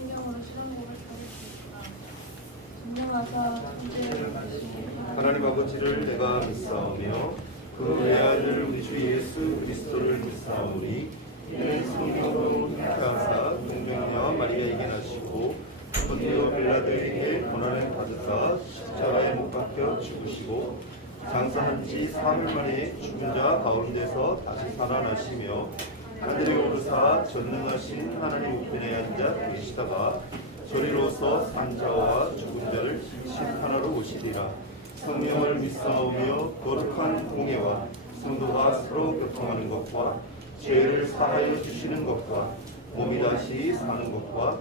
성경으로 신앙고를 하겠습니다. 존경하사 천지를 만드신 하나님 아버지를 내가 믿사오며 그 외아들 우리 주 예수 그리스도를 믿사오니 이는 성령으로 잉태하사 동정녀 마리아에게 나시고 본디오 빌라도에게 고난을 받으사 십자가에 못 박혀 죽으시고 장사한 지 3일 만에 죽은 자 가운데서 다시 살아나시며 하늘에 오르사 전능하신 하나님 우편에 앉아 계시다가 저리로서 산 자와 죽은 자를 심판하러 오시리라. 성령을 믿사오며 거룩한 공예와 성도가 서로 교통하는 것과 죄를 사하여 주시는 것과 몸이 다시 사는 것과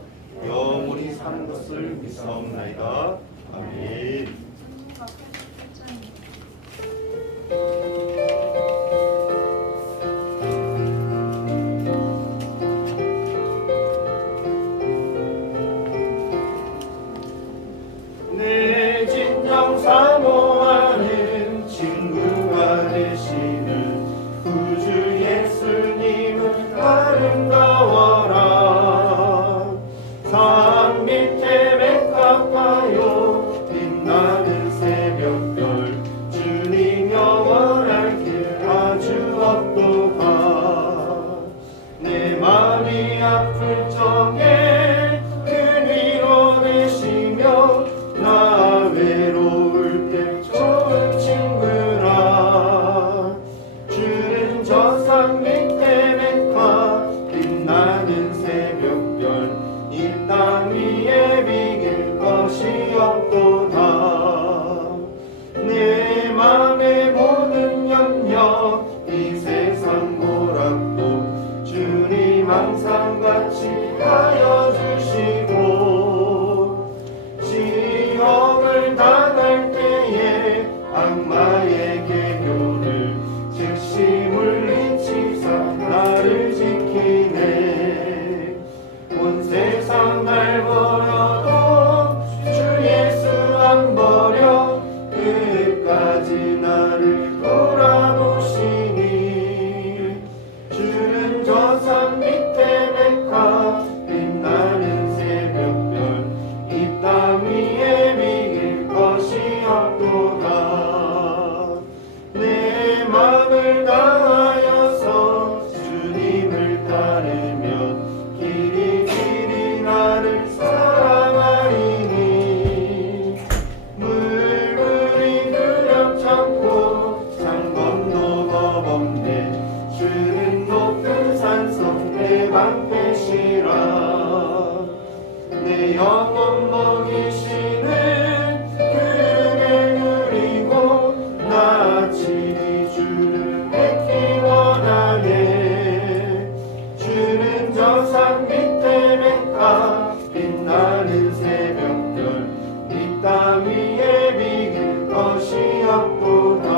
영원히 사는 것을 믿사옵나이다. 아멘. 성경과 88장입니다. 내 진정 사모하는 친구가 되시는 구주 예수님은 아름다워라. 산 밑에 맥가파요 빛나는 새벽별 주님 영원할 길 아주 어떠하. 내 맘이 아플 적에 큰 위로 되시며 나 외로울 때 좋은 친구라. 주는 저 산 밑에 맥화 빛나는 새벽별 이 땅 위에 비길 것이 없도다. 내 맘의 모든 염려 이 세상 고락도 주님 항상 같이 하여 주시고 지옥을 당할 때에 악마의 계교를 즉시 물리치사 나를 지키네. 온 세상 날 버려도 주 예수 안 버려 끝까지 나를 돌아보시니. 주는 저 산 밑에 맥화 빛나는 새벽별 이 땅 위에 비길 것이 없도다. 내 맘을 다하여서 주님을 따르면 길이 길이 나를 사랑하리니. 물물이 두렵지 않고 상검도 겁없네. 주는 높은 산성 내 방패시라. 내 영혼 먹이시는 그를 누리고 나 친히 주를 뵙기 원하네. 주는 저 산 밑에 맥화 빛나는 새벽별 이 땅 위에 비길 것이 없도다.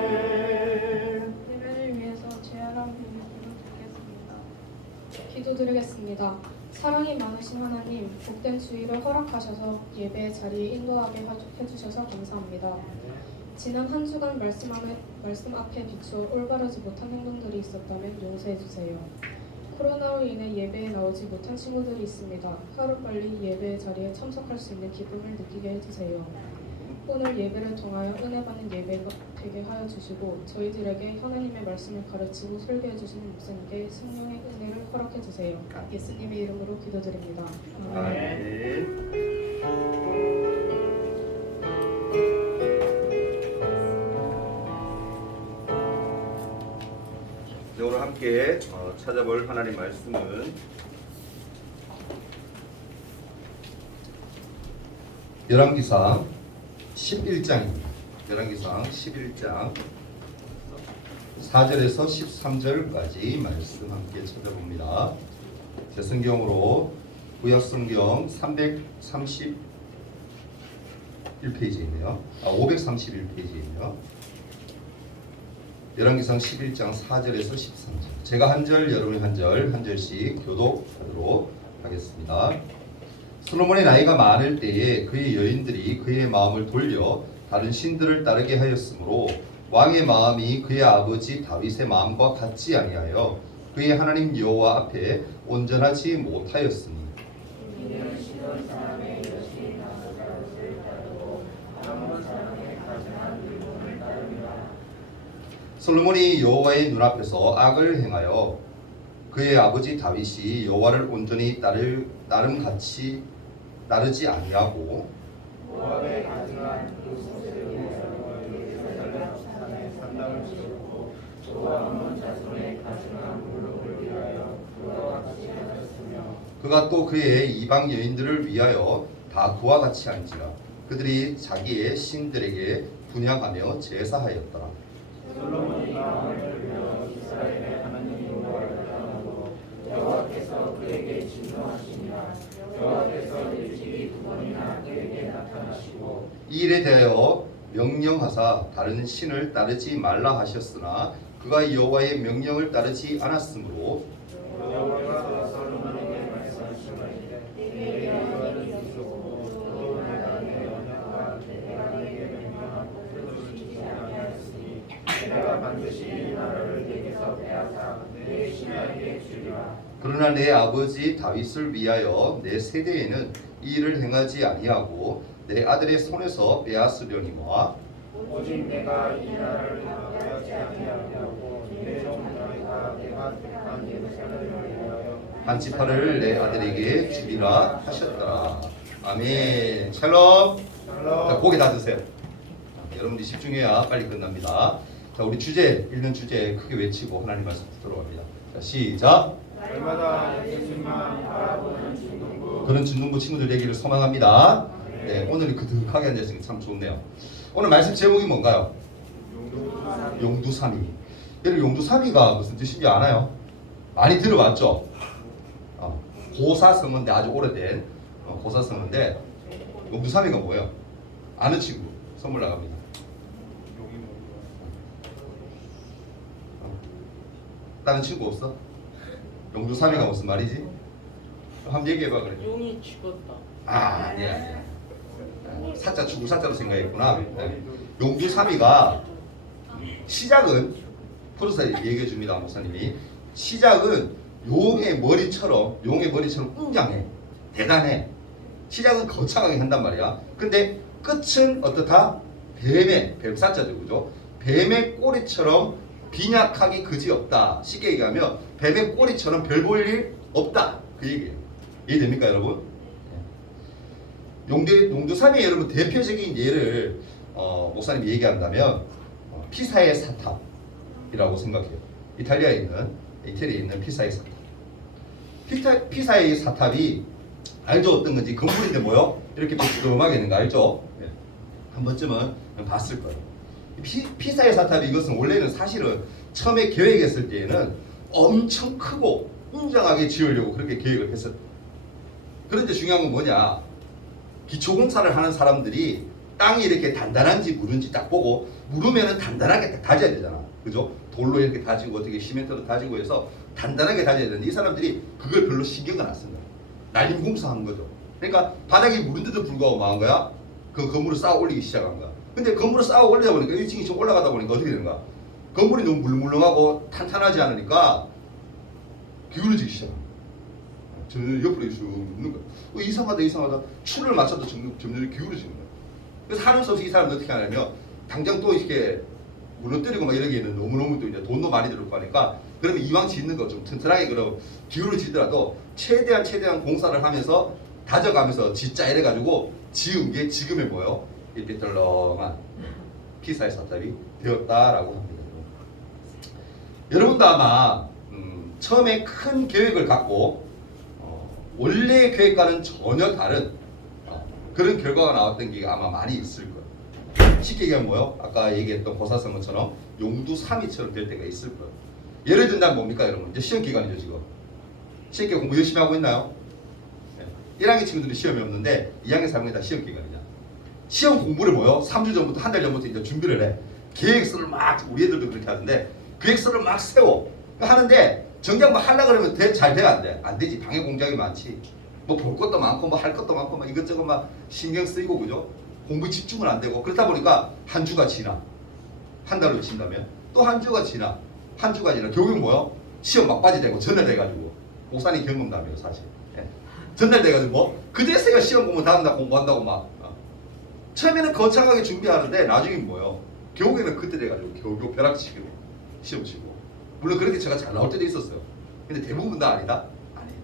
아멘. 예배를 위해서 제아람 비밀을 드리겠습니다. 기도드리겠습니다. 사랑이 많으신 하나님, 복된 주의를 허락하셔서 예배의 자리에 인도하게 해주셔서 감사합니다. 지난 한 주간 말씀 앞에 비추어 올바르지 못한 행동들이 있었다면 용서해 주세요. 코로나로 인해 예배에 나오지 못한 친구들이 있습니다. 하루빨리 예배의 자리에 참석할 수 있는 기쁨을 느끼게 해주세요. 오늘 예배를 통하여 은혜 받는 예배가 되게 하여 주시고 저희들에게 하나님의 말씀을 가르치고 설교해 주시는 목사님께 성령의 은혜를 허락해 주세요. 예수님의 이름으로 기도드립니다. 아멘. 오늘 함께 찾아볼 하나님 말씀은 열왕기상 11장입니다. 열왕기상 11장 4절에서 13절까지 말씀 함께 찾아봅니다. 제 성경으로 구약성경 331페이지이네요. 531페이지이네요. 열왕기상 11장 4절에서 13절. 제가 한 절, 여러분이 한 절, 한 절씩 교독하도록 하겠습니다. 솔로몬의 나이가 많을 때에 그의 여인들이 그의 마음을 돌려 다른 신들을 따르게 하였으므로 왕의 마음이 그의 아버지 다윗의 마음과 같지 아니하여 그의 하나님 여호와 앞에 온전하지 못하였으니 솔로몬이 여호와의 눈앞에서 악을 행하여 그의 아버지 다윗이 여호와를 온전히 나름같이 따르지 아니하고 모압에 가증한 그 소새를 위하여 예루살렘 산에 산당을 지었고 저와 암몬 자손의 가증한 물록을 위하여 그와 같이 하셨으며 그가 또 그의 이방 여인들을 위하여 다 그와 같이 한지라 그들이 자기의 신들에게 분향하며 제사하였더라. 솔로몬이 마음을 들여 이스라엘의 하나님 여호와를 향하고 여호와께서 그에게 진노하시니라. 여호와께서 일찍이 두 번이나 그에게 나타나시고 이 일에 대하여 명령하사 다른 신을 따르지 말라 하셨으나 그가 여호와의 명령을 따르지 않았으므로 여호와께서 솔로몬에게 말씀하시되 내게 여호와를 믿으시고 또 내가 내 언약과 내가 내게 명령한 법도를 지키지 아니하였으니 내가 반드시 이 나라를 내게서 빼앗아 내 신하에게 주리라. 그러나 내 아버지 다윗을 위하여 내 세대에는 이 일을 행하지 아니하고 내 아들의 손에서 빼앗으려니와 오직 내가 이 나라를 빼앗지 아니하고 내종 다윗과 내가 택한 예루살렘을 위하여 한 지파를 내 아들에게 주리라 하셨더라. 아멘. 샬롬. 자, 고개 닫으세요. 여러분들이 집중해야 빨리 끝납니다. 자, 우리 주제 읽는 주제 크게 외치고 하나님 말씀 듣도록 합니다. 자, 시작. 날마다 예수님만 바라보는 중등부 그런 중등부 친구들 되기를 소망합니다. 네, 오늘 그득하게 앉아있으니까 참 좋네요. 오늘 말씀 제목이 뭔가요? 용두삼위. 여러분 용두삼위가 무슨 뜻인지 아나요? 많이 들어봤죠? 고사성어인데 아주 오래된 고사성어인데 용두삼위가 뭐예요? 아는 친구 선물 나갑니다. 다른 친구 없어? 용두삼위가 무슨 말이지? 한번 얘기해봐 그래. 용이 죽었다. 아니야. 사자 죽을 사자로 생각했구나. 네. 용두삼위가 시작은 풀어서 얘기해 줍니다. 목사님이 시작은 용의 머리처럼 웅장해, 대단해. 시작은 거창하게 한단 말이야. 근데 끝은 어떻다? 뱀사자죠, 그죠? 뱀의 꼬리처럼 빈약하기 그지없다. 쉽게 얘기하면 뱀의 꼬리처럼 별 볼 일 없다. 그 얘기예요. 이해됩니까, 여러분? 용두삼위의 여러분 대표적인 예를 목사님이 얘기한다면 피사의 사탑이라고 생각해요. 이태리에 있는 피사의 사탑. 피사의 사탑이 알죠? 어떤 건지 건물인데 뭐요? 이렇게 비스듬하게 있는 거 알죠? 네. 한 번쯤은 봤을 거예요. 피사의 사탑이 이것은 원래는 사실은 처음에 계획했을 때에는 엄청 크고 웅장하게 지으려고 그렇게 계획을 했었어요. 그런데 중요한 건 뭐냐? 기초공사를 하는 사람들이 땅이 이렇게 단단한지 무른지 딱 보고 무르면은 단단하게 딱 다져야 되잖아. 그죠? 돌로 이렇게 다지고 어떻게 시멘트로 다지고 해서 단단하게 다져야 되는데 이 사람들이 그걸 별로 신경을 안 쓴다. 날림 공사하는 거죠. 그러니까 바닥이 무른데도 불구하고 뭐 한 거야? 그 건물을 쌓아 올리기 시작한 거야. 근데 건물을 쌓아 올리다 보니까 1층 2층 올라가다 보니까 어떻게 되는가? 건물이 너무 물렁물렁하고 탄탄하지 않으니까 기울어지기 시작한 거야. 점점 옆으로 쭉 눕는 거야. 이상하다. 추를 맞춰도 점점 기울어지는 거야. 그래서 하는 수 없이 이 사람은 어떻게 하냐면 당장 또 이렇게 무너뜨리고 막 이러기에는 너무너무 또 이제 돈도 많이 들고 하니까 그러면 이왕 짓는 거 좀 튼튼하게 그럼 기울어지더라도 최대한 공사를 하면서 다져가면서 짓자 이래가지고 지은 게 지금의 뭐요? 이렇게 덜렁한 피사의 사탑이 되었다라고 합니다. 여러분도 아마 처음에 큰 계획을 갖고 원래의 계획과는 전혀 다른 그런 결과가 나왔던 게 아마 많이 있을 거예요. 쉽게 얘기하면 뭐요? 아까 얘기했던 고사성어처럼 용두삼위처럼 될 때가 있을 거예요. 예를 든다면 뭡니까 여러분? 이제 시험 기간이죠 지금. 시험 기간 공부 열심히 하고 있나요? 네. 1학년 친구들이 시험이 없는데 2학년 3학년이 다 시험 기간이냐. 시험 공부를 뭐요? 3주 전부터 한 달 전부터 이제 준비를 해. 계획서를 막 우리 애들도 그렇게 하던데 계획서를 막 세워. 하는데 정작 막 하려고 그러면 잘 돼 안 돼? 안 되지. 방해 공작이 많지. 뭐 볼 것도 많고 뭐 할 것도 많고 막 이것저것 막 신경 쓰이고 그죠? 공부에 집중은 안 되고 그렇다 보니까 한 주가 지나. 한 달로 친다면 또 한 주가 지나 결국은 뭐요? 시험 막바지 되고 전날돼가지고 목사님 경험담이에요 사실. 예. 전날돼가지고 뭐 그제서야 시험 공부 다음날 공부한다고 막 처음에는 거창하게 준비하는데 나중에 뭐요? 결국에는 그때 돼가지고 겨우 벼락치기로 시험 치고 물론 그렇게 제가 잘 나올 때도 있었어요. 근데 대부분 다 아니다? 아니에요.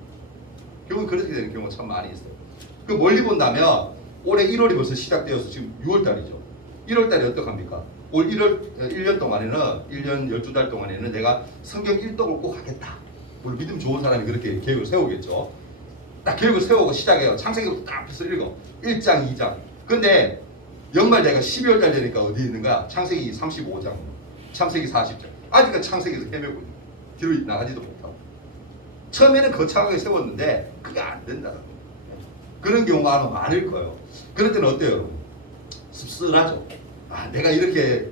결국은 그렇게 되는 경우가 참 많이 있어요. 그 멀리 본다면 올해 1월이 벌써 시작되어서 지금 6월달이죠. 1월달에 어떡합니까? 올 1년 동안에는 1년 12달 동안에는 내가 성경 1독을 꼭 하겠다. 물론 믿음 좋은 사람이 그렇게 계획을 세우겠죠. 딱 계획을 세우고 시작해요. 창세기부터 딱 앞에서 읽어. 1장, 2장. 근데 연말 내가 12월달 되니까 어디 있는가? 창세기 35장, 창세기 40장. 아직까지 창세기에서 헤매고 있는 뒤로 나가지도 못하고. 처음에는 거창하게 세웠는데 그게 안 된다는 거예요. 그런 경우가 아마 많을 거예요. 그럴 때는 어때요, 여러분? 씁쓸하죠. 아, 내가 이렇게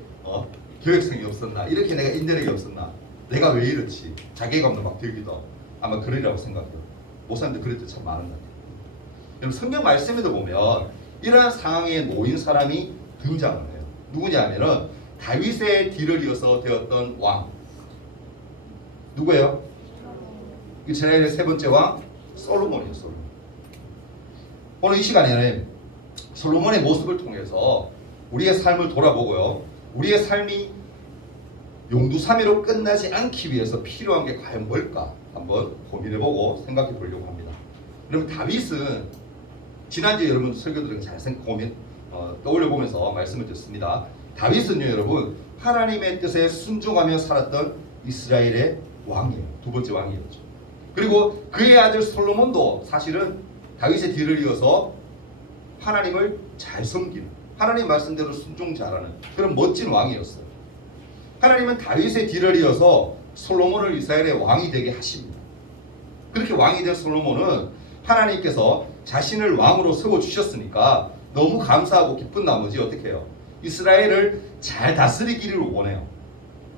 계획성이 없었나? 이렇게 내가 인내력이 없었나? 내가 왜 이렇지? 자괴감도 막 들기도 하고. 아마 그러리라고 생각해요. 목사님들 그럴 때 참 많은 것 같아요. 여러분 성경 말씀에도 보면 이러한 상황에 놓인 사람이 등장을 해요. 누구냐면은 다윗의 뒤를 이어서 되었던 왕. 누구예요? 이스라엘의 세 번째 왕 솔로몬이에요. 솔로몬. 오늘 이 시간에는 솔로몬의 모습을 통해서 우리의 삶을 돌아보고요. 우리의 삶이 용두사미로 끝나지 않기 위해서 필요한 게 과연 뭘까 한번 고민해보고 생각해 보려고 합니다. 그러면 다윗은 지난주에 여러분 설교 들은 잘 떠올려보면서 말씀을 듣습니다. 다윗은요 여러분 하나님의 뜻에 순종하며 살았던 이스라엘의 왕이에요. 두 번째 왕이었죠. 그리고 그의 아들 솔로몬도 사실은 다윗의 뒤를 이어서 하나님을 잘 섬기는 하나님 말씀대로 순종 잘하는 그런 멋진 왕이었어요. 하나님은 다윗의 뒤를 이어서 솔로몬을 이스라엘의 왕이 되게 하십니다. 그렇게 왕이 된 솔로몬은 하나님께서 자신을 왕으로 세워주셨으니까 너무 감사하고 기쁜 나머지 어떻게 해요? 이스라엘을 잘 다스리기를 원해요.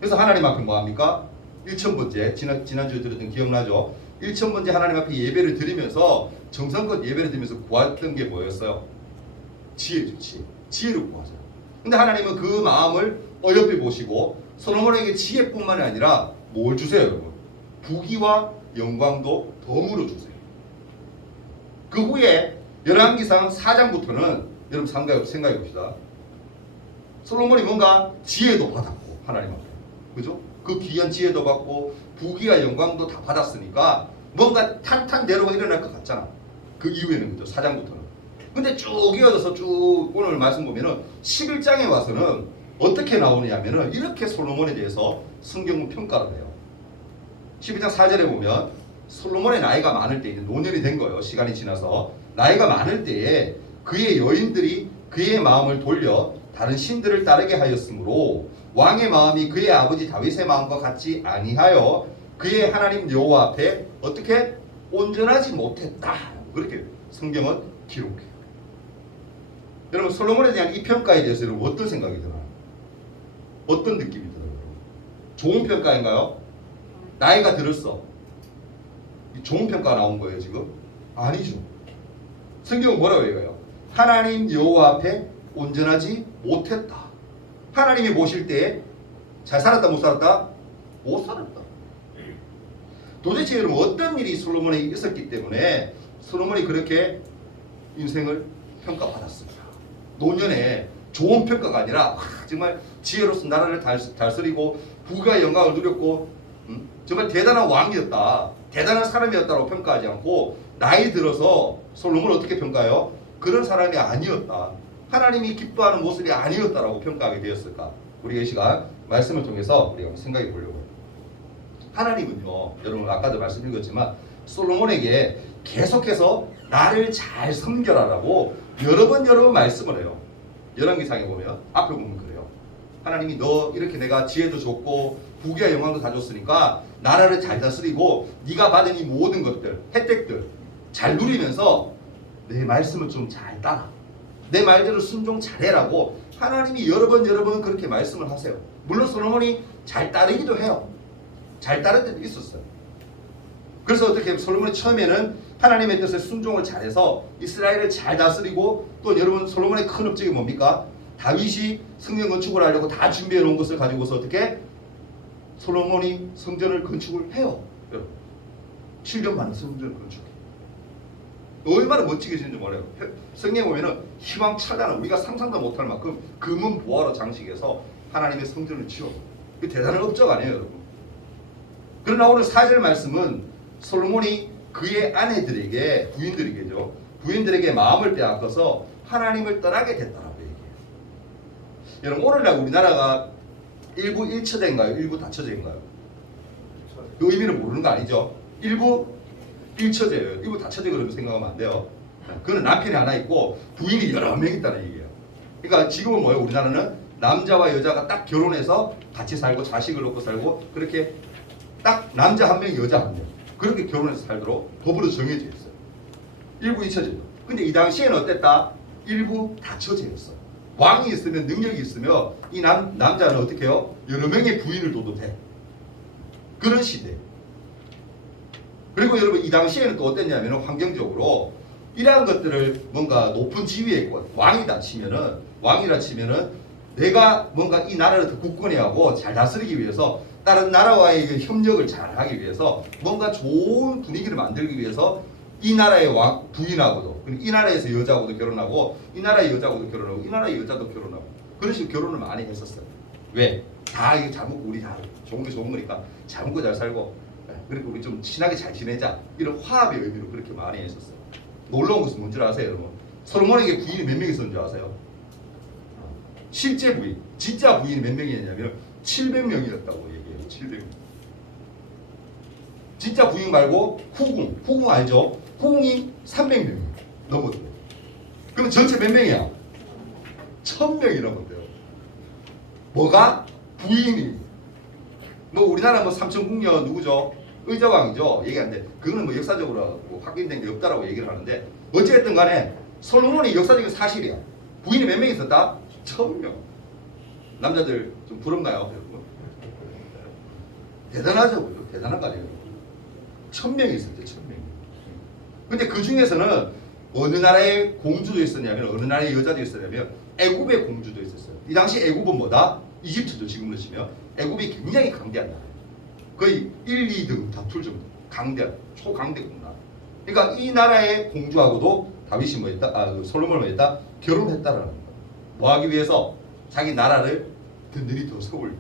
그래서 하나님 앞에 뭐합니까? 1000번째 지난주에 들었던 기억나죠? 1000번째 하나님 앞에 예배를 드리면서 정성껏 예배를 드리면서 구했던 게 뭐였어요? 지혜죠. 지혜를 구하세요. 근데 하나님은 그 마음을 어여삐 보시고 솔로몬에게 지혜뿐만 아니라 뭘 주세요 여러분? 부귀와 영광도 덤으로 주세요. 그 후에 열왕기상 4장부터는 여러분 생각해 봅시다. 솔로몬이 뭔가 지혜도 받았고 하나님 앞에 그죠? 그 귀한 지혜도 받고 부귀와 영광도 다 받았으니까 뭔가 탄탄대로가 일어날 것 같잖아. 그 이후에는 그죠? 4장부터는. 근데 쭉 이어져서 쭉 오늘 말씀 보면은 11장에 와서는 어떻게 나오느냐면은 이렇게 솔로몬에 대해서 성경은 평가를 해요. 12장 4절에 보면 솔로몬의 나이가 많을 때 이제 노년이 된 거예요. 시간이 지나서 나이가 많을 때에 그의 여인들이 그의 마음을 돌려 다른 신들을 따르게 하였으므로 왕의 마음이 그의 아버지 다윗의 마음과 같지 아니하여 그의 하나님 여호와 앞에 어떻게 온전하지 못했다. 그렇게 성경은 기록해요. 여러분 솔로몬에 대한 이 평가에 대해서 여러분 어떤 생각이 들어요? 어떤 느낌이 들어요? 좋은 평가인가요? 나이가 들었어. 좋은 평가가 나온 거예요 지금? 아니죠. 성경은 뭐라고 얘기해요? 하나님 여호와 앞에 온전하지 못했다. 하나님이 보실 때 잘 살았다 못 살았다? 못 살았다. 도대체 여러분 어떤 일이 솔로몬에 있었기 때문에 솔로몬이 그렇게 인생을 평가받았습니다. 노년에 좋은 평가가 아니라 정말 지혜로서 나라를 다스리고 부귀와 영광을 누렸고 정말 대단한 왕이었다. 대단한 사람이었다고 평가하지 않고 나이 들어서 솔로몬을 어떻게 평가해요? 그런 사람이 아니었다. 하나님이 기뻐하는 모습이 아니었다라고 평가하게 되었을까? 우리가 이 시간 말씀을 통해서 우리가 한번 생각해 보려고 해요. 하나님은요, 여러분 아까도 말씀드렸지만 솔로몬에게 계속해서 나를 잘 섬겨라라고 여러 번 말씀을 해요. 열왕기상에 보면 앞에 보면 그래요. 하나님이 너 이렇게 내가 지혜도 줬고 부귀와 영광도 다 줬으니까 나라를 잘 다스리고 네가 받은 이 모든 것들 혜택들 잘 누리면서 내 말씀을 좀 잘 따라 내 말대로 순종 잘해라고 하나님이 여러 번 그렇게 말씀을 하세요. 물론 솔로몬이 잘 따르기도 해요. 잘 따를 때도 있었어요. 그래서 어떻게 솔로몬이 처음에는 하나님의 뜻에 순종을 잘해서 이스라엘을 잘 다스리고 또 여러분 솔로몬의 큰 업적이 뭡니까? 다윗이 성전 건축을 하려고 다 준비해 놓은 것을 가지고서 어떻게 솔로몬이 성전을 건축을 해요. 7년 만에 성전을 건축해. 얼마나 멋지게 지는지 몰라요. 성경에 보면은 희망찬란한 우리가 상상도 못할 만큼 금은 보화로 장식해서 하나님의 성전을 지어. 그 대단한 업적 아니에요, 여러분. 그러나 오늘 4절 말씀은 솔로몬이 그의 아내들에게 부인들에게 마음을 빼앗겨서 하나님을 떠나게 됐다라고 얘기해요. 여러분 오늘날 우리나라가 일부 1처제인가요? 일부 다처제인가요? 그 의미는 모르는 거 아니죠? 일부 1처제예요. 일부 다처제 그렇게 생각하면 안 돼요. 그거는 남편이 하나 있고 부인이 여러 명 있다는 얘기예요. 그러니까 지금은 뭐예요? 우리나라는 남자와 여자가 딱 결혼해서 같이 살고 자식을 놓고 살고 그렇게 딱 남자 한 명, 여자 한 명 그렇게 결혼해서 살도록 법으로 정해져 있어요. 일부 2처제죠. 근데 이 당시에는 어땠다? 일부 다처제였어. 왕이 있으면 능력이 있으면 이 남자는 어떻게 해요? 여러 명의 부인을 둬도 돼. 그런 시대. 그리고 여러분 이 당시에는 또 어땠냐면 환경적으로 이러한 것들을 뭔가 높은 지위에 있고 왕이라 치면은 내가 뭔가 이 나라를 더 굳건히 하고 잘 다스리기 위해서 다른 나라와의 협력을 잘 하기 위해서 뭔가 좋은 분위기를 만들기 위해서 이 나라의 부인하고도 이 나라에서 여자하고도 결혼하고 이 나라의 여자하고도 결혼하고 이 나라의 여자도 결혼하고 그런 식으로 결혼을 많이 했었어요. 왜? 다 이거 잘 먹고 우리 다 좋은 게 좋은 거니까 잘 먹고 잘 살고 그리고 우리 좀 친하게 잘 지내자 이런 화합의 의미로 그렇게 많이 했었어요. 놀라운 것은 뭔지 아세요, 여러분? 솔로몬에게 부인이 몇 명이 있었는지 아세요? 실제 부인, 진짜 부인이 몇 명이었냐면 700명이었다고 얘기해요. 700명. 진짜 부인 말고 후궁 알죠? 후궁이 300명이 넘었대요. 그럼 전체 몇 명이야? 1000명이 넘었대요. 뭐가? 부인이. 뭐 우리나라 뭐 삼천궁녀 누구죠? 의자왕이죠. 얘기 안 돼. 그거는 뭐 역사적으로 뭐 확인된 게 없다라고 얘기를 하는데 어찌됐든 간에 솔로몬이 역사적인 사실이야. 부인이 몇 명 있었다? 1000명. 남자들 좀 부럽나요? 여러분? 대단하죠. 그죠? 대단한 거 아니에요? 1000명이 있었대. 1000명. 근데 그 중에서는 어느 나라의 공주도 있었냐면 어느 나라의 여자도 있었냐면 애굽의 공주도 있었어요. 이 당시 애굽은 뭐다? 이집트죠. 지금으로 치면 애굽이 굉장히 강대한 나라예요. 거의 1, 2등 다툴 정도 강대한 초강대 국가. 그러니까 이 나라의 공주하고도 다윗이 뭐했다? 솔로몬이 뭐했다? 결혼했다라는 거예요. 뭐 하기 위해서? 자기 나라를 든든히 더 세울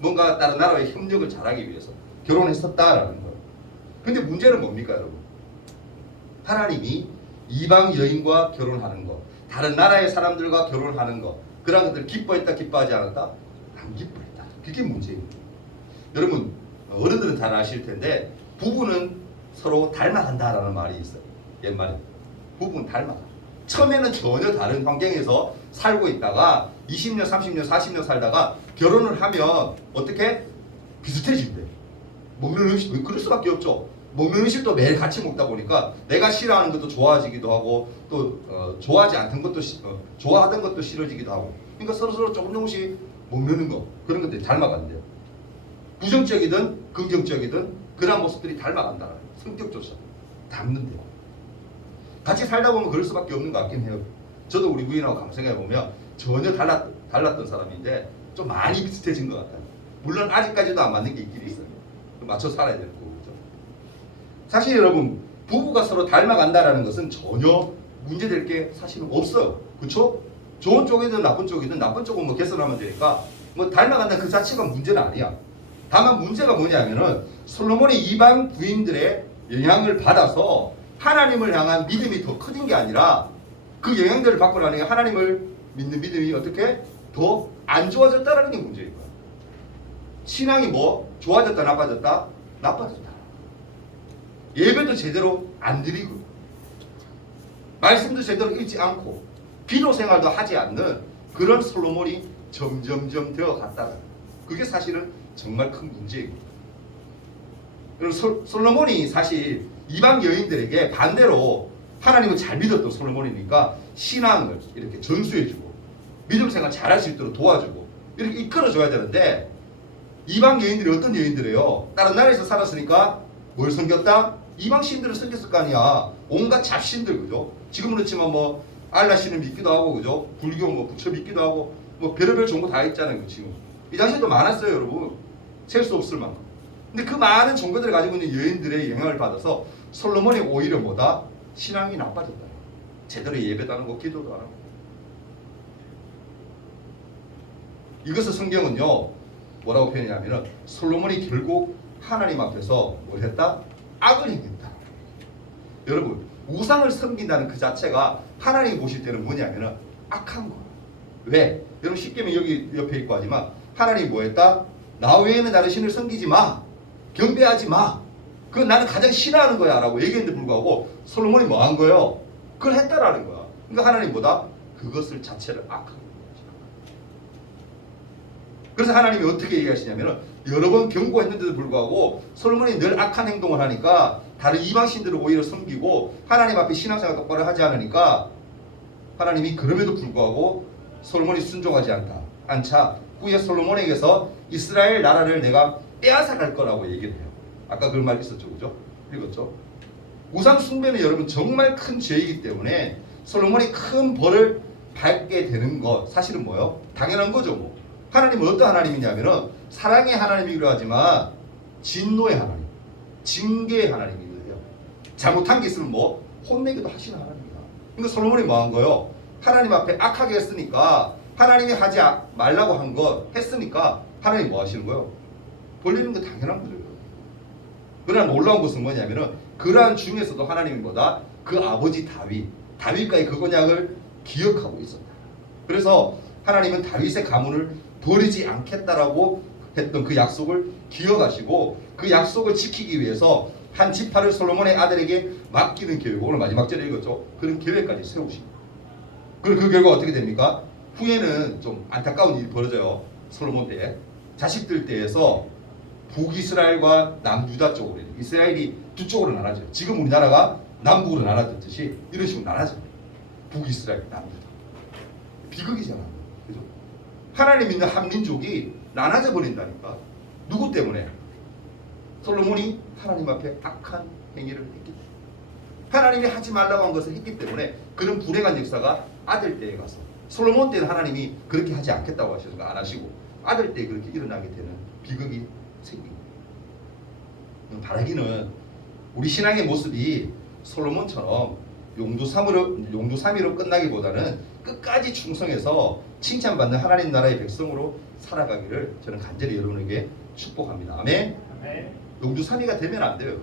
뭔가 다른 나라와의 협력을 잘하기 위해서 결혼했었다라는 거예요. 근데 문제는 뭡니까 여러분? 하나님이 이방 여인과 결혼하는 거 다른 나라의 사람들과 결혼하는 거 그런 것들 기뻐했다 기뻐하지 않았다? 안 기뻐했다. 그게 문제입니다. 여러분 어른들은 잘 아실 텐데 부부는 서로 닮아간다라는 말이 있어요. 옛말에 부부는 닮아가. 처음에는 전혀 다른 환경에서 살고 있다가 20년, 30년, 40년 살다가 결혼을 하면 어떻게? 비슷해진대. 먹는 음식, 그럴 수밖에 없죠. 먹는 음식도 매일 같이 먹다 보니까 내가 싫어하는 것도 좋아지기도 하고 또 좋아하지 않던 것도 좋아하던 것도 싫어지기도 하고 그러니까 서로 조금씩 먹는 거 그런 것들이 닮아간대요. 부정적이든 긍정적이든 그런 모습들이 닮아간다. 성격조차 닮는데요. 같이 살다 보면 그럴 수밖에 없는 것 같긴 해요. 저도 우리 부인하고 감생해 보면 전혀 달랐던 사람인데 좀 많이 비슷해진 것 같아요. 물론 아직까지도 안 맞는 게 있긴 있어요. 맞춰 살아야 될 거고. 그렇죠? 사실 여러분 부부가 서로 닮아간다라는 것은 전혀 문제될 게 사실은 없어요. 그렇죠? 좋은 쪽이든 나쁜 쪽은 뭐 개선하면 되니까 뭐 닮아간다는 그 자체가 문제는 아니야. 다만 문제가 뭐냐면은 솔로몬이 이방 부인들의 영향을 받아서 하나님을 향한 믿음이 더 커진 게 아니라 그 영향들을 받고 나니까 하나님을 믿는 믿음이 어떻게 더 안 좋아졌다라는 게 문제인 거야. 신앙이 뭐 좋아졌다 나빠졌다? 나빠졌다. 예배도 제대로 안 드리고 말씀도 제대로 읽지 않고 기도 생활도 하지 않는 그런 솔로몬이 점점점 되어갔다는 그게 사실은 정말 큰 문제입니다. 솔로몬이 사실 이방 여인들에게 반대로 하나님을 잘 믿었던 솔로몬이니까 신앙을 이렇게 전수해주고 믿음 생활 잘할 수 있도록 도와주고 이렇게 이끌어줘야 되는데 이방 여인들이 어떤 여인들이에요? 다른 나라에서 살았으니까 뭘 섬겼다? 이방 신들을 섬겼을 거 아니야. 온갖 잡신들 그죠? 지금으로 치면 뭐 알라 신을 믿기도 하고 그죠? 불교 뭐 부처 믿기도 하고 뭐 별의별 종교 다 있잖아요 지금. 이 당시에도 많았어요 여러분. 셀 수 없을 만큼. 근데 그 많은 종교들을 가지고 있는 여인들의 영향을 받아서 솔로몬이 오히려 뭐다? 신앙이 나빠졌다. 제대로 예배도 안 하고 기도도 안 하고. 이것을 성경은요 뭐라고 표현하냐면은 솔로몬이 결국 하나님 앞에서 뭘 했다? 악을 행했다. 여러분 우상을 섬긴다는 그 자체가 하나님이 보실 때는 뭐냐면은 악한 거야. 왜? 여러분 쉽게 보면 여기 옆에 있고 하지만 하나님이 뭐 했다? 나 외에는 다른 신을 섬기지 마. 경배하지 마. 그건 나는 가장 싫어하는 거야 라고 얘기했는데 불구하고 솔로몬이 뭐 한 거예요? 그걸 했다라는 거야. 그러니까 하나님 뭐다? 그것을 자체를 악한 거야. 그래서 하나님이 어떻게 얘기하시냐면 여러 번 경고했는데도 불구하고 솔로몬이 늘 악한 행동을 하니까 다른 이방신들을 오히려 섬기고 하나님 앞에 신앙생활 똑바로 하지 않으니까 하나님이 그럼에도 불구하고 솔로몬이 순종하지 않자 후에 솔로몬에게서 이스라엘 나라를 내가 빼앗아갈 거라고 얘기를 해요. 아까 그런 말 있었죠, 그죠? 읽었죠? 우상 숭배는 여러분 정말 큰 죄이기 때문에 솔로몬이 큰 벌을 받게 되는 것 사실은 뭐예요? 당연한 거죠. 뭐. 하나님은 어떤 하나님이냐면은 사랑의 하나님이기도 하지만 진노의 하나님, 징계의 하나님이기도 해요. 잘못한 게 있으면 뭐 혼내기도 하시는 하나님이다. 그러니까 솔로몬이 뭐 한 거예요? 하나님 앞에 악하게 했으니까 하나님이 하지 말라고 한 거 했으니까 하나님이 뭐 하시는 거예요? 벌리는 거 당연한 거죠. 그러나 놀라운 것은 뭐냐면은 그러한 중에서도 하나님이 뭐다? 그 아버지 다윗과의 그 언약을 기억하고 있었다. 그래서 하나님은 다윗의 가문을 버리지 않겠다라고 했던 그 약속을 기억하시고 그 약속을 지키기 위해서 한 지파를 솔로몬의 아들에게 맡기는 계획, 오늘 마지막 절에 읽었죠. 그런 계획까지 세우십니다. 그리고 그 결과 어떻게 됩니까? 후에는 좀 안타까운 일이 벌어져요. 솔로몬 때에 자식들 때에서 북이스라엘과 남유다 쪽으로 이스라엘이 두 쪽으로 나눠져요. 지금 우리나라가 남북으로 나눠졌듯이 이런 식으로 나눠져요. 북이스라엘, 남유다. 비극이잖아. 그죠? 하나님 믿는 한 민족이 나눠져 버린다니까. 누구 때문에? 솔로몬이 하나님 앞에 악한 행위를 했기 때문에. 하나님이 하지 말라고 한 것을 했기 때문에 그런 불행한 역사가 아들 때에 가서 솔로몬 때는 하나님이 그렇게 하지 않겠다고 하셔서 안 하시고 아들 때에 그렇게 일어나게 되는 비극이 생긴 거예요. 바라기는 우리 신앙의 모습이 솔로몬처럼 용두사미로 끝나기보다는 끝까지 충성해서 칭찬받는 하나님 나라의 백성으로 살아가기를 저는 간절히 여러분에게 축복합니다. 아멘. 용두사미가 되면 안 돼요.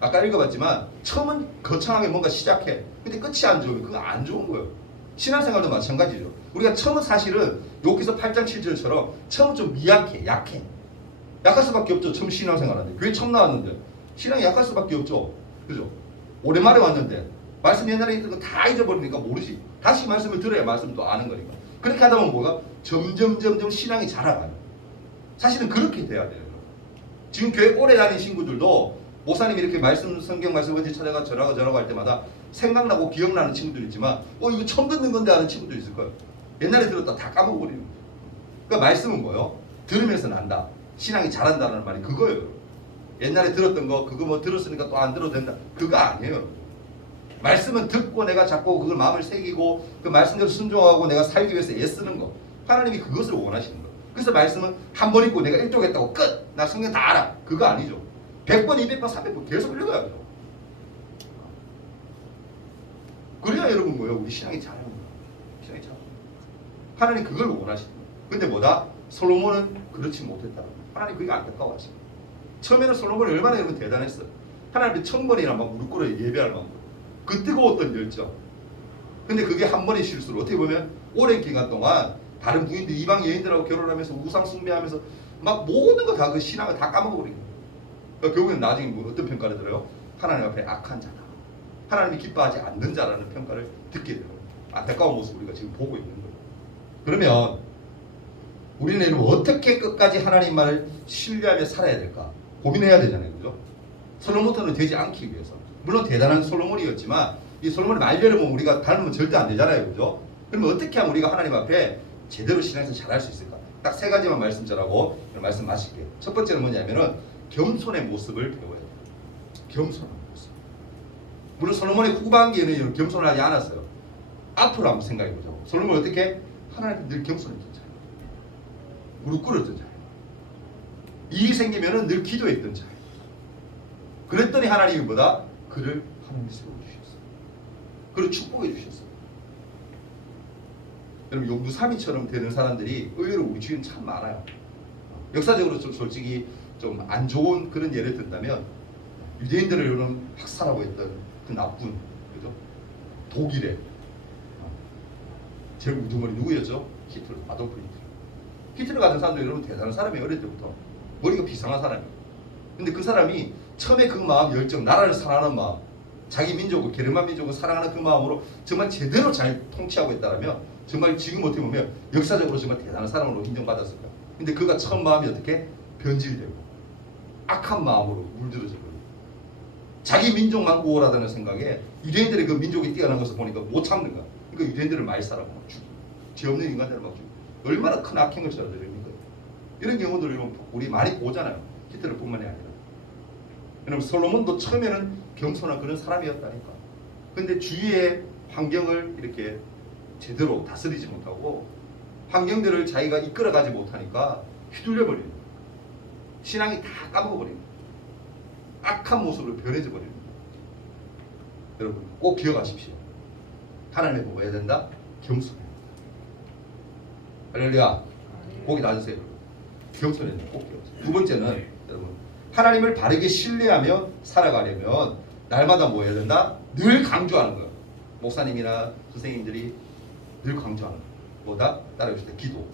아까 읽어봤지만 처음은 거창하게 뭔가 시작해. 근데 끝이 안 좋으면 그거 안 좋은 거예요. 신앙생활도 마찬가지죠. 우리가 처음은 사실은 여기서 8장 7절처럼 처음은 좀 미약해, 약해. 약할 수밖에 없죠. 처음 신앙생활하는데 교회 처음 나왔는데 신앙이 약할 수밖에 없죠. 그죠? 오랜만에 왔는데 말씀 옛날에 있던 거 다 잊어버리니까 모르지. 다시 말씀을 들어야 말씀도 아는 거니까. 그렇게 하다 보면 뭐가 점점 신앙이 자라가요. 사실은 그렇게 돼야 돼요. 지금 교회 오래 다닌 친구들도 목사님이 이렇게 성경 말씀 어디 찾아가 저라고 할 때마다 생각나고 기억나는 친구들 있지만 이거 처음 듣는 건데 하는 친구도 있을 거예요. 옛날에 들었다 다 까먹어버리는 거예요. 그러니까 말씀은 뭐예요? 들으면서 난다. 신앙이 자란다는 말이 그거예요. 옛날에 들었던 거 그거 뭐 들었으니까 또 안 들어도 된다. 그거 아니에요. 말씀은 듣고 내가 자꾸 그걸 마음을 새기고 그 말씀대로 순종하고 내가 살기 위해서 애쓰는 거. 하나님이 그것을 원하시는 거예요. 그래서 말씀은 한 번 읽고 내가 일독했다고 끝! 나 성경 다 알아. 그거 아니죠. 100번, 200번, 300번 계속 읽어야 돼요. 그래야 여러분 뭐예요? 우리 신앙이 자라는 거예요. 신앙이 자라는 거예요. 하나님 그걸 원하시는 거예요. 근데 뭐다? 솔로몬은 그렇지 못했다. 하나님 그게 안타까워하십니다. 처음에는 솔로몬이 얼마나 여러분 대단했어요. 하나님의 1000번이나 막 무릎 꿇어 예배할 만큼 그 뜨거웠던 열정. 근데 그게 한 번의 실수로 어떻게 보면 오랜 기간 동안 다른 부인들 이방 여인들하고 결혼하면서 우상 숭배하면서 막 모든 거 다 그 신앙을 다 까먹어버린 거예요. 그러니까 결국에는 나중에 뭐 어떤 평가를 들어요? 하나님 앞에 악한 자다. 하나님이 기뻐하지 않는 자라는 평가를 듣게 돼요. 안타까운 모습을 우리가 지금 보고 있는 거예요. 그러면 우리는 어떻게 끝까지 하나님만을 신뢰하며 살아야 될까? 고민해야 되잖아요. 그죠? 솔로몬처럼 되지 않기 위해서. 물론 대단한 솔로몬이었지만 이 솔로몬의 말년을 보면 우리가 닮으면 절대 안 되잖아요. 그죠? 그러면 어떻게 하면 우리가 하나님 앞에 제대로 신앙에서 잘할 수 있을까? 딱 3가지만 말씀 전하고 말씀 마칠게요. 첫 번째는 뭐냐면은 겸손의 모습을 배워야 돼요. 겸손한 모습. 물론 솔로몬의 후반기에는 겸손하지 않았어요. 앞으로 한번 생각해 보자고. 솔로몬 어떻게? 하나님께 늘 겸손했던 자예요. 무릎 꿇었던 자예요. 일이 생기면은 늘 기도했던 자예요. 그랬더니 하나님이 뭐다? 그를 하나님이 세워주셨어요. 그를 축복해 주셨어요. 여러분 용두 3위처럼 되는 사람들이 의외로 우리 주위엔 참 많아요. 역사적으로 좀 솔직히 좀 안 좋은 그런 예를 든다면 유대인들을 학살하고 했던 그 나쁜 그죠? 독일의 제일 우두머리 누구였죠? 히틀러, 아돌프 히틀러. 히틀러 같은 사람도 여러분 대단한 사람이에요. 어릴 때부터 머리가 비상한 사람이에요. 근데 그 사람이 처음에 그 마음 열정, 나라를 사랑하는 마음, 자기 민족을 게르만 민족을 사랑하는 그 마음으로 정말 제대로 잘 통치하고 있다면 정말 지금 어떻게 보면 역사적으로 정말 대단한 사람으로 인정받았을 거예요. 근데 그가 처음 마음이 어떻게 변질되고 악한 마음으로 물들어지고 자기 민족만 우월하다는 생각에 유대인들의 그 민족이 뛰어난 것을 보니까 못 참는 거야. 그러니까 유대인들을 많이 살아고 막 죽이고 죄 없는 인간들을 막 죽이고 얼마나 큰 악행을 저지릅니까? 이런 경우들을 우리 많이 보잖아요. 히틀러뿐만이 아니라. 여러분 솔로몬도 처음에는 겸손한 그런 사람이었다니까. 근데 주위의 환경을 이렇게 제대로 다스리지 못하고 환경들을 자기가 이끌어가지 못하니까 휘둘려 버리는 거예요. 신앙이 다 까먹어버리는 거예요. 악한 모습으로 변해져 버리는 거예요. 여러분 꼭 기억하십시오. 하나님의 보고 해야 된다? 겸손해야 된다. 할렐루야. 고기 놔주세요. 겸손해야 된다. 꼭 기억하세요. 두 번째는 여러분 하나님을 바르게 신뢰하며 살아가려면 날마다 뭐 해야 된다? 늘 강조하는 거예요. 목사님이나 선생님들이 늘 강조하는 거예요. 뭐다? 따라해봅시다. 기도.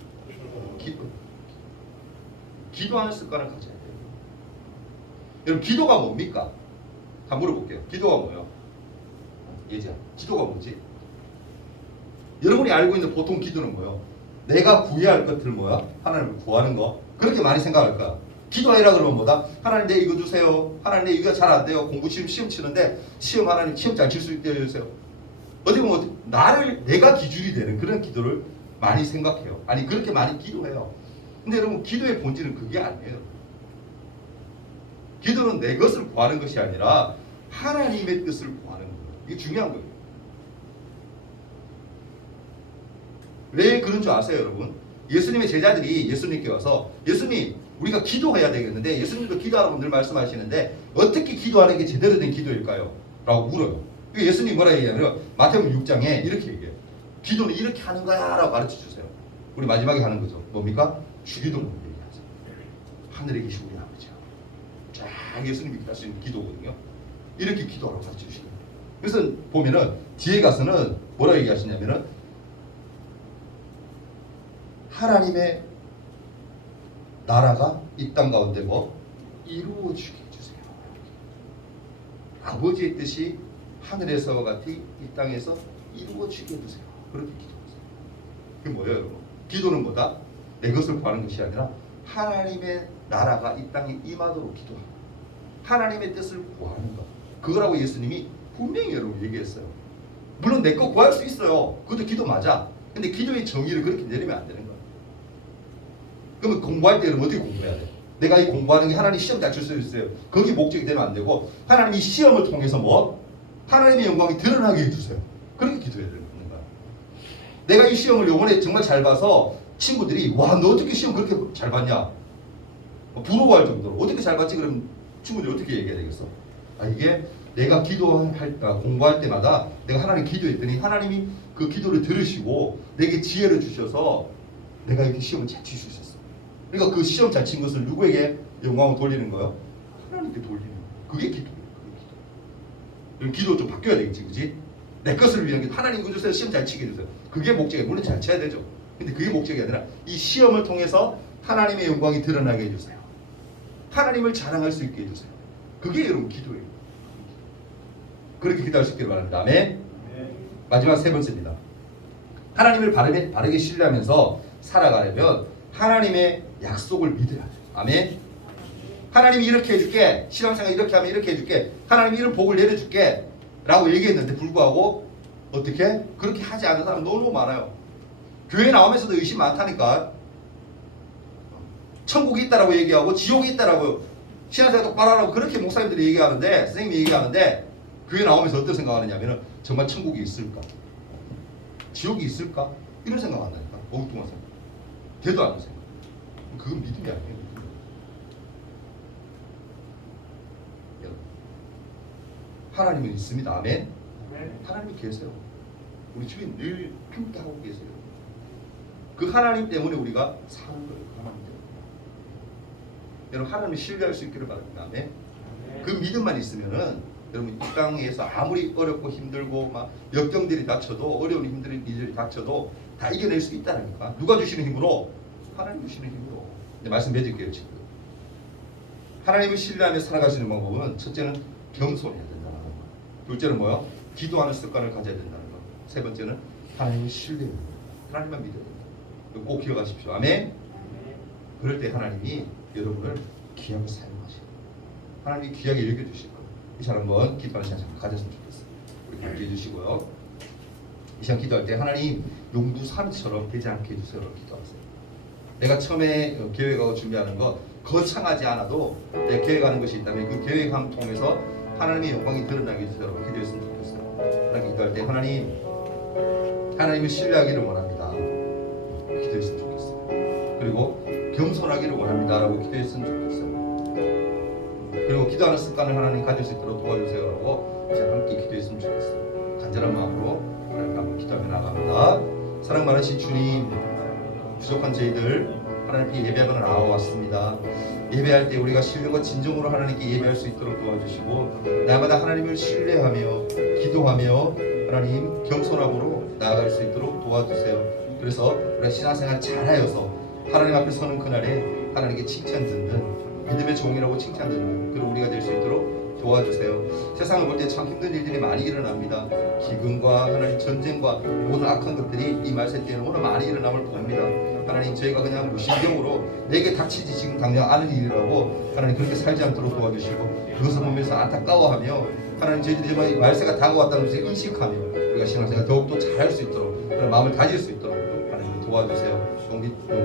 기도하는 습관을 가져야 돼요. 여러분 기도가 뭡니까? 다 물어볼게요. 기도가 뭐예요? 예지야. 기도가 뭐지? 여러분이 알고 있는 보통 기도는 뭐예요? 내가 구해야 할 것들 뭐야? 하나님을 구하는 거. 그렇게 많이 생각할 거야. 기도하라 그러면 뭐다? 하나님 내 이거 주세요. 하나님 내 이거 잘 안 돼요. 공부 시험 치는데 하나님 시험 잘 칠 수 있게 해주세요. 어디 보면 내가 기준이 되는 그런 기도를 많이 생각해요. 아니 그렇게 많이 기도해요. 근데 여러분 기도의 본질은 그게 아니에요. 기도는 내 것을 구하는 것이 아니라 하나님의 뜻을 구하는 거예요. 이게 중요한 거예요. 왜 그런 줄 아세요, 여러분? 예수님의 제자들이 예수님께 와서 예수님 우리가 기도해야 되겠는데 예수님도 기도하라고 늘 말씀하시는데 어떻게 기도하는 게 제대로 된 기도일까요? 라고 물어요. 예수님 뭐라 얘기하냐면 마태복음 6장에 이렇게 얘기해요. 기도는 이렇게 하는 거야 라고 가르쳐 주세요. 우리 마지막에 하는 거죠. 뭡니까? 주기도문 얘기하세요. 하늘에 계신 우리 아버지요. 쫙 예수님이 할 수 있는 기도거든요. 이렇게 기도하라고 가르쳐 주시는 거예요. 그래서 보면은 뒤에 가서는 뭐라 얘기하시냐면은 하나님의 나라가 이 땅 가운데 뭐 이루어지게 해주세요. 아버지의 뜻이 하늘에서와 같이 이 땅에서 이루어지게 해주세요. 그렇게 기도하세요. 그게 뭐예요, 여러분? 기도는 뭐다? 내 것을 구하는 것이 아니라 하나님의 나라가 이 땅에 임하도록 기도하고 하나님의 뜻을 구하는 것. 그거라고 예수님이 분명히 여러분 얘기했어요. 물론 내 거 구할 수 있어요. 그것도 기도 맞아. 근데 기도의 정의를 그렇게 내리면 안 되는 거야. 그러면 공부할 때 여러분 어떻게 공부해야 돼? 내가 이 공부하는 게 하나님 시험 잘 칠 수 있어요. 거기 목적이 되면 안 되고 하나님 이 시험을 통해서 뭐? 하나님의 영광이 드러나게 해주세요. 그렇게 기도해야 되는 거야. 내가 이 시험을 요번에 정말 잘 봐서 친구들이 와 너 어떻게 시험 그렇게 잘 봤냐? 부러워할 정도로 어떻게 잘 봤지? 그럼 친구들이 어떻게 얘기해야 되겠어? 아 이게 내가 공부할 때마다 내가 하나님 기도했더니 하나님이 그 기도를 들으시고 내게 지혜를 주셔서 내가 이렇게 시험을 잘 칠 수 있었어. 그러니까 그 시험 잘 친 것을 누구에게 영광을 돌리는 거예요? 하나님께 돌리는 거예요. 그게 기도예요. 그럼 기도 좀 바뀌어야 되겠지, 그지? 내 것을 위한 기도. 하나님 이거 주세요. 시험 잘 치게 해주세요. 그게 목적이에요. 물론 잘 쳐야 되죠. 근데 그게 목적이 아니라 이 시험을 통해서 하나님의 영광이 드러나게 해주세요. 하나님을 자랑할 수 있게 해주세요. 그게 여러분 기도예요. 그렇게 기도할 수 있기를 바랍니다. 아멘. 마지막 세 번째입니다. 하나님을 바르게 신뢰하면서 살아가려면 하나님의 약속을 믿어야 돼요. 아멘. 하나님이 이렇게 해줄게. 신앙생활 이렇게 하면 이렇게 해줄게. 하나님이 이런 복을 내려줄게 라고 얘기했는데 불구하고 어떻게? 그렇게 하지 않는 사람 너무 많아요. 교회 나오면서도 의심 많다니까. 천국이 있다라고 얘기하고 지옥이 있다라고 신앙생활 똑바로 하라고 그렇게 목사님들이 얘기하는데 선생님이 얘기하는데 교회 나오면서 어떤 생각하느냐면 정말 천국이 있을까? 지옥이 있을까? 이런 생각 안 나니까. 엉뚱한 생각. 되도 않는 생각. 그건 믿음이 아니에요. 믿음. 여러분, 하나님은 있습니다. 아멘. 하나님이 계세요. 우리 주인 늘 함께하고 계세요. 그 하나님 때문에 우리가 사는 거예요. 그 하나님 때문에. 여러분, 하나님을 신뢰할 수 있기를 바랍니다. 아멘. 그 믿음만 있으면은 여러분, 이 땅에서 아무리 어렵고 힘들고 막 역경들이 닥쳐도, 어려운 힘든 일들이 닥쳐도 다 이겨낼 수 있다니까. 누가 주시는 힘으로? 하나님 주시는 힘으로. 이제 말씀 맺을게요. 지금 하나님을 신뢰하며 살아갈 수 있는 방법은 첫째는 겸손해야 된다는 거. 둘째는 뭐요? 기도하는 습관을 가져야 된다는 거. 세 번째는 하나님을 신뢰해야 된다. 하나님만 믿어야 된다. 꼭 기억하십시오. 아멘. 그럴 때 하나님이 여러분을 귀하게 사용하셔요. 하나님이 귀하게 여겨주실 거예요. 이 시간 한번 기도하는 시간 가졌으면 좋겠어요. 우리 함께 해주시고요. 이 시간 기도할 때 하나님 용두삼처럼 되지 않게 해주세요라고 기도하세요. 내가 처음에 계획하고 준비하는 거 거창하지 않아도 내가 계획하는 것이 있다면 그 계획함 통해서 하나님의 영광이 드러나게 해주세요라고 기도했으면 좋겠어요. 하나님 기도할 때 하나님을 신뢰하기를 원합니다. 기도했으면 좋겠어요. 그리고 겸손하기를 원합니다라고 기도했으면 좋겠어요. 그리고 기도하는 습관을 하나님 가질 수 있도록 도와주세요라고 이제 함께 기도했으면 좋겠어요. 간절한 마음으로 하나님 한번 기도하며 나갑니다. 사랑 많으신 주님, 부족한 저희들 하나님께 예배하러 나와왔습니다. 예배할 때 우리가 신령과 진정으로 하나님께 예배할 수 있도록 도와주시고 날마다 하나님을 신뢰하며 기도하며 하나님 겸손함으로 나아갈 수 있도록 도와주세요. 그래서 우리가 신앙생활 잘하여서 하나님 앞에 서는 그날에 하나님께 칭찬 듣는 믿음의 종이라고 칭찬 듣는 그런 우리가 될 수 있도록 도와주세요. 세상을 볼 때 참 힘든 일들이 많이 일어납니다. 기근과 하나님 전쟁과 모든 악한 것들이 이 말세 때에 너무나 많이 일어남을 봅니다. 하나님 저희가 그냥 무신경으로 내게 닥치지 지금 당장 아는 일이라고 하나님 그렇게 살지 않도록 도와주시고 그것을 보면서 안타까워하며 하나님 저희들이 정말 이 말세가 다가왔다는 것을 인식하며 우리가 신앙생활 더욱더 잘할 수 있도록 그런 마음을 다질 수 있도록 하나님 도와주세요.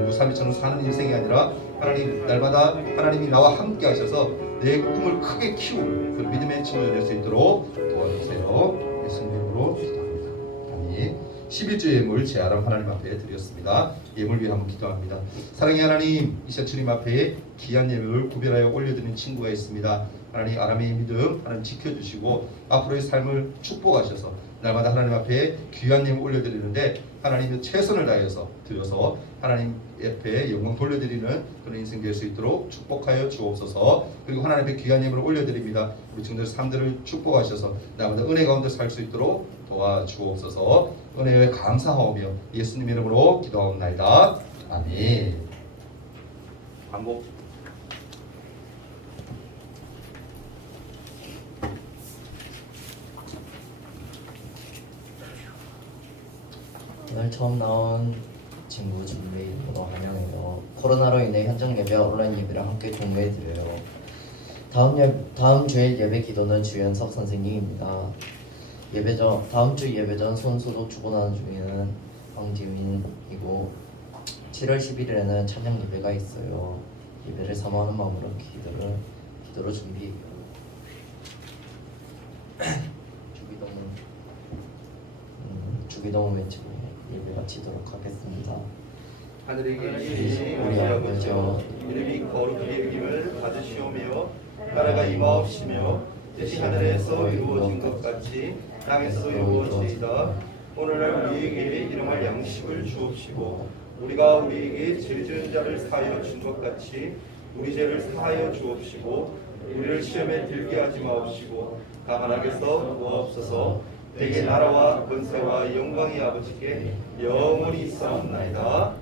무삼위처럼 사는 인생이 아니라 하나님 날마다 하나님이 나와 함께 하셔서 내 꿈을 크게 키우는 그런 믿음의 친구가 될 수 있도록 도와주세요. 예수님 이름으로 기도합니다. 아멘. 11주 예물 제아람 하나님 앞에 드렸습니다. 예물 위해 한번 기도합니다. 사랑의 하나님, 이 시간 주님 앞에 귀한 예물을 구별하여 올려드리는 친구가 있습니다. 하나님 아람의 믿음 하나님 지켜주시고 앞으로의 삶을 축복하셔서 날마다 하나님 앞에 귀한 예물 올려드리는데 하나님의 최선을 다해서 드려서 하나님 앞에 영광 돌려드리는 그런 인생 될 수 있도록 축복하여 주옵소서. 그리고 하나님 앞에 귀한 예물을 올려드립니다. 우리 친구들 삶들을 축복하셔서 날마다 은혜 가운데 살 수 있도록 도와주옵소서. 은혜에 감사하오며 예수님 이름으로 기도하옵나이다. 아멘. 반복. 오늘 처음 나온 친구 준비 보러 환영해요. 코로나로 인해 현장 예배와 온라인 예배를 함께 공유해드려요. 다음 주일 예배 기도는 주연석 선생님입니다. 다음 주 예배 전 손소독 주고나는 중에는 황지민이고 7월 11일에는 찬양 예배가 있어요. 예배를 사모하는 마음으로 기도로 준비해요. 주기도문 외치고 예배 마치도록 하겠습니다. 하늘에 계신 우리 아버지여, 이름이 거룩히 여김을 받으시오며 나라가 임하옵시며 뜻이 하늘에서 이루어진 것 같이 땅에서도 이루어지이다. 오늘날 우리에게 일용할 양식을 주옵시고 우리가 우리에게 죄 지은 자를 사하여 준 것 같이 우리 죄를 사하여 주옵시고 우리를 시험에 들게 하지 마옵시고 다만 악에서 구하옵소서. 대개 나라와 권세와 영광이 아버지께 영원히 있사옵나이다.